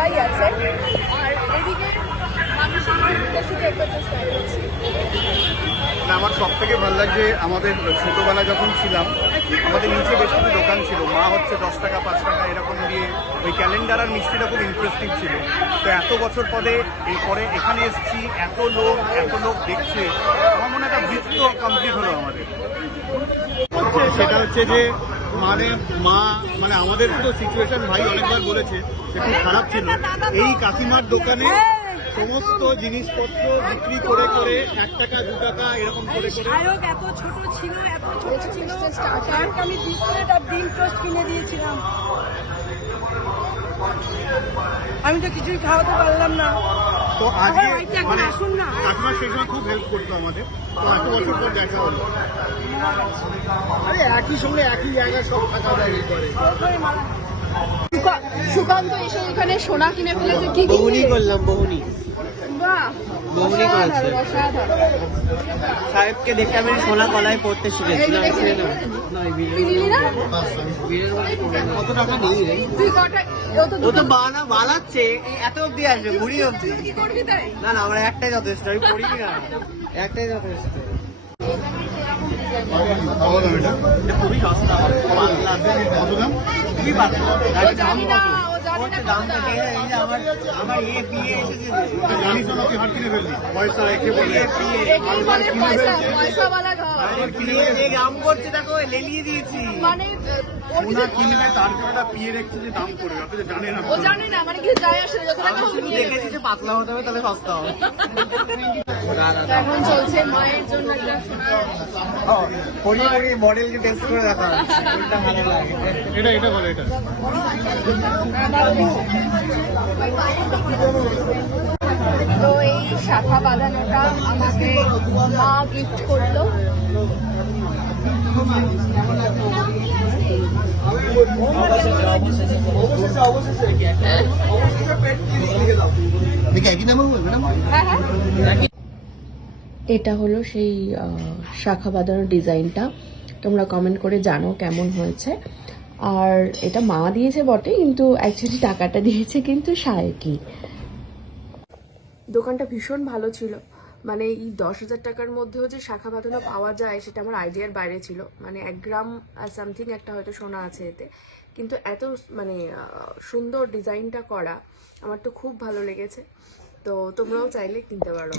দেওয়াই আছে। আর এদিকে মানুষের শুধু একটা চেষ্টা করছি। আমার সব থেকে ভালো লাগছে, আমাদের ছোটোবেলা যখন ছিলাম আমাদের নিচে বেশ কিছু দোকান ছিল, মা হচ্ছে 10 টাকা 5 টাকা এরকম দিয়ে ওই ক্যালেন্ডার আর মিষ্টিটা খুব ইন্টারেস্টিং ছিল। তো এত বছর পরে এখানে এসেছি, এত লোক দেখছে, আমার মনে একটা বৃত্ত কমপ্লিট হলো আমাদের। সেটা হচ্ছে যে মানে আমাদের তো সিচুয়েশন ভাই অনেকবার বলেছে যে খুব খারাপ ছিল। এই কাকিমার দোকানে সমস্ত জিনিসপত্র বিক্রি করে 1 টাকা 2 টাকা এরকম করে এত ছোট ছিল আমি বিস্কুট আর ডিম টোস্ট কিনে দিয়েছিলাম। আমি তো কিছুই খাওয়াতে পারলাম না। তো আজকে মানে কাকিমা সেই সময় খুব হেল্প করতো আমাদের। তো এত বছর পর দেখা হলো, একই সঙ্গে একই জায়গায় সব থাকা দায়ী করে। সুকান্ত এসে এখানে সোনা কিনে ফেলেছে। কি বহুনি করলাম, বহুনি করেছে। সাহেবকে দেখে আমি সোনা কলাই পড়তে শিখেছিলাম। কত টাকা নেই রে? ও তো বানাচ্ছে এত অব্দি আসবে, বুড়ি অব্দি। না আমার একটাই যথেষ্ট, আমি পড়িনি না, একটাই যথেষ্ট। খুবই সস্তা, পাতলা, কত দাম? খুবই পাতলা। দাম কত? দাম থেকে এই যে আমার বিয়ে এসেছে, জানিস না তুই হাট কিনে ফেললি, পয়সা একে বলে দাম করছে, দেখো লেলিয়ে দিয়েছি। মানে সোনা কিনবে তার জন্য একটা পিয়ে রেখেছে যে দাম করবে, অথচ জানে না। মানে কিছু যায় আসে যত টাকা দেখেছি যে পাতলা হতে হবে তাহলে সস্তা হবে। এখন চলছে মায়ের জন্য একটা মডেলকে টেস্ট করে দেখা, ভালো লাগে। এটা বলে এটা তো এই শাখা বাঁধানোটা আমাকে মা গিফট করলো। এটা হলো সেই শাখা বাঁধানোর ডিজাইনটা। তোমরা কমেন্ট করে জানো কেমন হয়েছে। আর এটা মা দিয়েছে বটে, কিন্তু অ্যাকচুয়ালি টাকাটা দিয়েছে কিন্তু সায়কি। দোকানটা ভীষণ ভালো ছিল। মানে এই 10,000 টাকার মধ্যেও যে শাখা বাঁধানো পাওয়া যায় সেটা আমার আইডিয়ার বাইরে ছিল। মানে 1 গ্রাম সামথিং একটা হয়তো সোনা আছে এতে, কিন্তু এত মানে সুন্দর ডিজাইনটা করা আমার তো খুব ভালো লেগেছে। তো তোমরাও চাইলে কিনতে পারো।